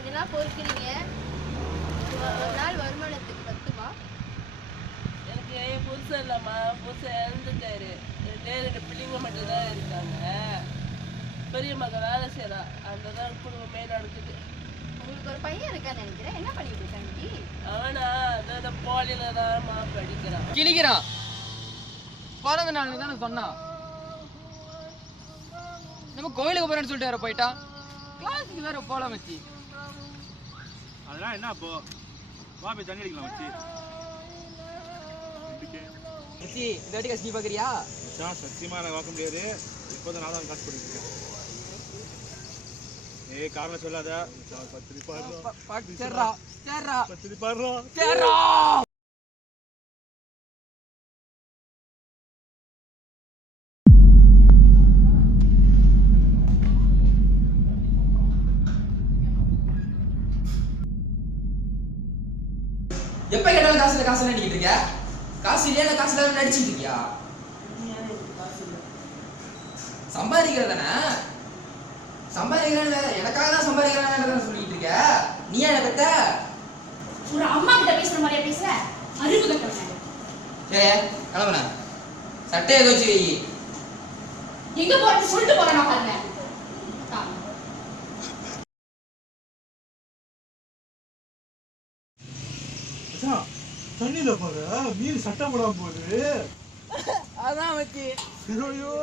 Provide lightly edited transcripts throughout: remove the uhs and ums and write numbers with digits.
இதெல்லாம் பொறுக்கிறீங்க. ஒரு நாள் வருமானத்துக்கு பத்துமா? எனக்கு என் புருஷன் இல்லம்மா, புருஷன் இறந்துட்டாரு. 2 பிள்ளைங்க மட்டும்தான் இருக்காங்க. பெரிய மகன் வேலை செய்யறான், அந்த தான் குடும்பமே நடக்குது. உங்களுக்கு ஒரு பையன் இருக்கான்னு நினைக்கிறேன். என்ன பண்ணிட்டு இருக்காங்க? அவனா அதான் பாலியில தான்மா படிக்கிறான். கிழிக்கிறான். பிறந்த நாள் தானே சொன்னான். நம்ம கோயிலுக்கு போறேன்னு சொல்லிட்டு வேற போயிட்டான். கிளாஸுக்கு வேற போலாம் மச்சி. அதெல்லாம் என்ன அப்போ வா போய் தண்ணி அடிக்கலாம் மச்சி. மச்சி இந்த வாட்டி கஷ்டி பாக்குறியா? மச்சான் சத்தியமா எனக்கு பார்க்க முடியாது. இப்போதான் நான் தான் காசு பண்ணிருக்கேன். ஏய் காரணம் சொல்லாத. மச்சான் 10 ரூபாய் சரிடா சரிடா 10 ரூபாய் சரிடா. எப்ப கேட்டாலும் காசுல காசு நடிக்கிட்டு இருக்க? காசு இல்லையா? காசு இல்லாம நடிச்சிட்டு இருக்கியா? சம்பாதிக்கிறதானே சம்பாதிக்கிறேன்னு வேற, எனக்காக தான் சம்பாதிக்கிறேன்னு சொல்லிட்டு இருக்க. நீ என்ன பெத்த? ஒரு அம்மா கிட்ட பேசுற மாதிரியா பேசுற? அறிவு கட்டவனே. கிளம்புன சட்டையை வச்சு வை. எங்க போறது சொல்லிட்டு போறேன் பாருங்க. மச்சான் தண்ணியில பாரு மீன் சட்டம் போடாம போகுது. அதான் வச்சு ஐயோ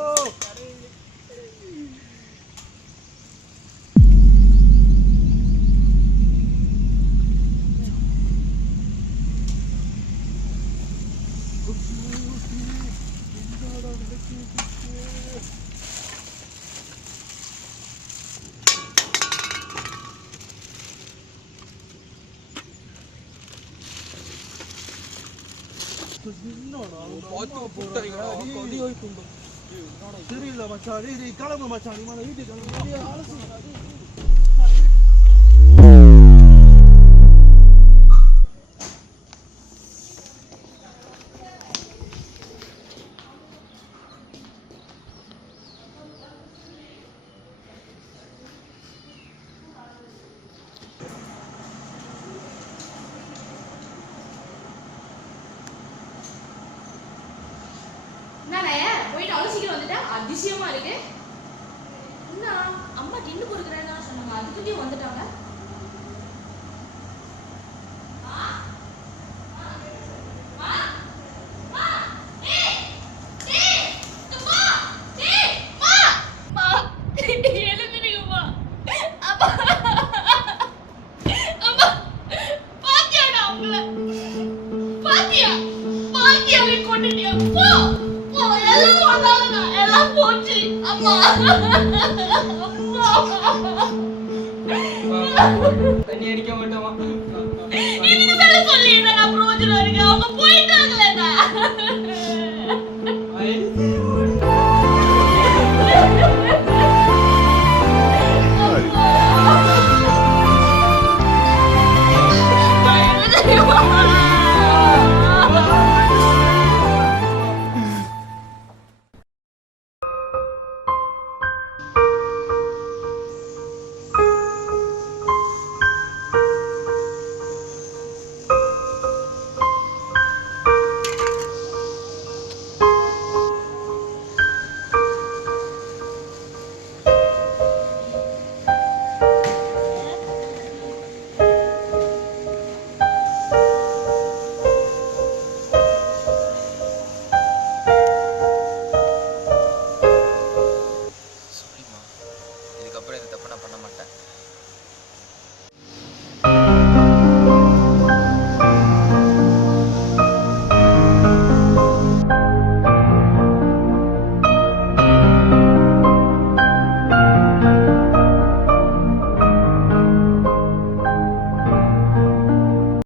தெரியல மச்சான். நீ கிளம்பு மச்சான். நீ வீட்டுக்கு கிளம்பு. போயிட்டு அவ்வளவு சீக்கிரம் வந்துட்டா அதிசயமா இருக்கு. என்ன அம்மா டின்னு பொறுக்கிறேன்னா சொன்னாங்க, அதுக்குள்ளேயும் வந்துட்டாங்க. தண்ணி அடிக்க மாட்டோமா? சொல்லி என்ன பிரயோஜனம் இருக்கு? அவங்க போயிட்டாங்களேடா. இதுக்கப்புறம் இந்த தப்பு நான் பண்ண மாட்டேன்.